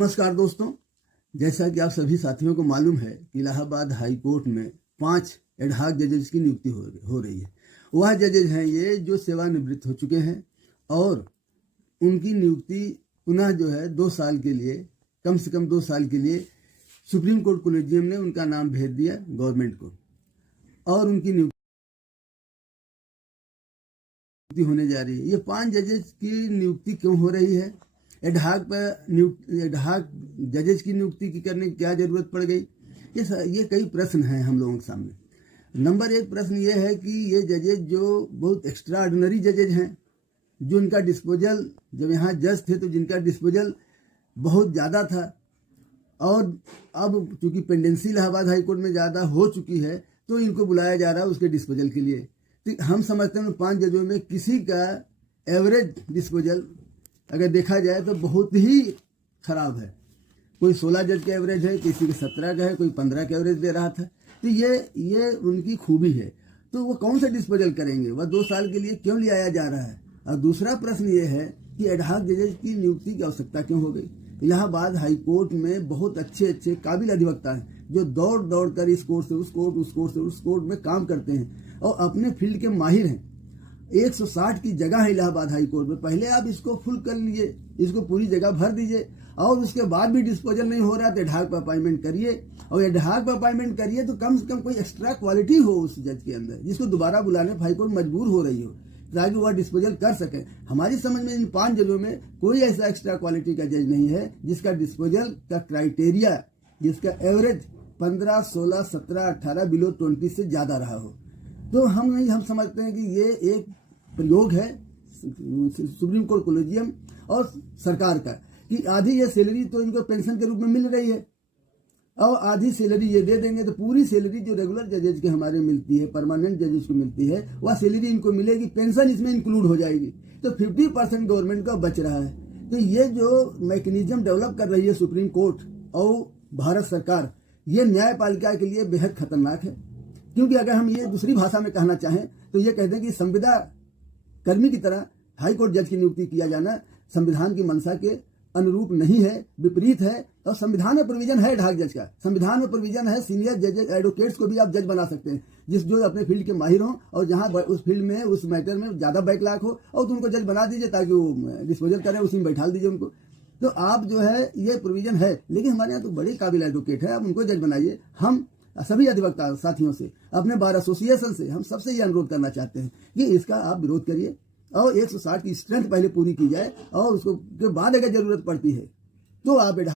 नमस्कार दोस्तों, जैसा कि आप सभी साथियों को मालूम है कि इलाहाबाद हाई कोर्ट में 5 एडहॉक जजेस की नियुक्ति हो रही है। वह जजेज हैं ये जो सेवानिवृत्त हो चुके हैं और उनकी नियुक्ति पुनः जो है 2 साल के लिए, कम से कम 2 साल के लिए सुप्रीम कोर्ट कोलेजियम ने उनका नाम भेज दिया गवर्नमेंट को और उनकी नियुक्ति होने जा रही है। ये 5 जजेस की नियुक्ति क्यों हो रही है? एडहॉक जजेज की नियुक्ति की करने की क्या जरूरत पड़ गई? ये कई प्रश्न हैं हम लोगों के सामने। नंबर 1 प्रश्न ये है कि ये जजेज जो बहुत एक्स्ट्रा ऑर्डिनरी जजेज हैं, जो इनका डिस्पोजल जब यहाँ जज थे तो जिनका डिस्पोजल बहुत ज़्यादा था और अब चूंकि पेंडेंसी इलाहाबाद हाई कोर्ट में ज़्यादा हो चुकी है तो इनको बुलाया जा रहा है उसके डिस्पोजल के लिए। तो हम समझते हैं 5 जजों में किसी का एवरेज डिस्पोजल अगर देखा जाए तो बहुत ही खराब है। कोई 16 जज का एवरेज है, किसी के 17 का है, कोई 15 का एवरेज दे रहा था। तो ये उनकी खूबी है। तो वो कौन सा डिस्पोजल करेंगे? वह 2 साल के लिए क्यों लिया जा रहा है? और दूसरा प्रश्न ये है कि एडहॉक जजेज की नियुक्ति की आवश्यकता क्यों हो गई? इलाहाबाद हाई कोर्ट में बहुत अच्छे काबिल अधिवक्ता हैं जो दौड़ कर इस कोर्ट से उस कोर्ट, उस कोर्ट से उस कोर्ट में काम करते हैं और अपने फील्ड के माहिर हैं। 160 की जगह है इलाहाबाद हाई कोर्ट में। पहले आप इसको फुल कर लीजिए, इसको पूरी जगह भर दीजिए और उसके बाद भी डिस्पोजल नहीं हो रहा तो एडहॉक पर अपॉइंटमेंट करिए। और एडहॉक पर अपॉइंटमेंट करिए तो कम से कम कोई एक्स्ट्रा क्वालिटी हो उस जज के अंदर, जिसको दोबारा बुलाने हाई कोर्ट मजबूर हो रही हो ताकि वह डिस्पोजल कर सके। हमारी समझ में इन 5 जजों में कोई ऐसा एक्स्ट्रा क्वालिटी का जज नहीं है जिसका डिस्पोजल का क्राइटेरिया, जिसका एवरेज 15, 16, 17, 18 बिलो 20 से ज्यादा रहा हो। तो हम समझते हैं कि ये एक प्रयोग है सुप्रीम कोर्ट कोलेजियम और सरकार का कि आधी ये सैलरी तो इनको पेंशन के रूप में मिल रही है और आधी सैलरी ये दे देंगे तो पूरी सैलरी जो रेगुलर जजेज के हमारे मिलती है, परमानेंट जजेज को मिलती है, वह सैलरी इनको मिलेगी, पेंशन इसमें इंक्लूड हो जाएगी। तो 50% गवर्नमेंट का बच रहा है। तो ये जो मैकेनिज्म डेवलप कर रही है सुप्रीम कोर्ट और भारत सरकार, ये न्यायपालिका के लिए बेहद खतरनाक है। क्योंकि अगर हम ये दूसरी भाषा में कहना चाहें तो ये कहते हैं कि संविदा कर्मी की तरह हाई कोर्ट जज की नियुक्ति किया जाना संविधान की मंशा के अनुरूप नहीं है, विपरीत है। और संविधान में प्रोविजन है एडहॉक जज का, संविधान में प्रोविजन है सीनियर जज एडवोकेट्स को भी आप जज बना सकते हैं, जो अपने फील्ड के माहिर हों और जहां उस फील्ड में उस मैटर में ज्यादा बैकलॉग हो और तो उनको जज बना दीजिए ताकि वो डिस्पोजल करें, उसी में बैठा दीजिए उनको। तो आप जो है ये प्रोविजन है, लेकिन हमारे यहाँ तो बड़े काबिल एडवोकेट है, आप उनको जज बनाइए। हम सभी अधिवक्ता साथियों से, अपने बार एसोसिएशन से हम सबसे ये अनुरोध करना चाहते हैं कि इसका आप विरोध करिए और 160 की स्ट्रेंथ पहले पूरी की जाए और उसको के बाद अगर जरूरत पड़ती है तो आप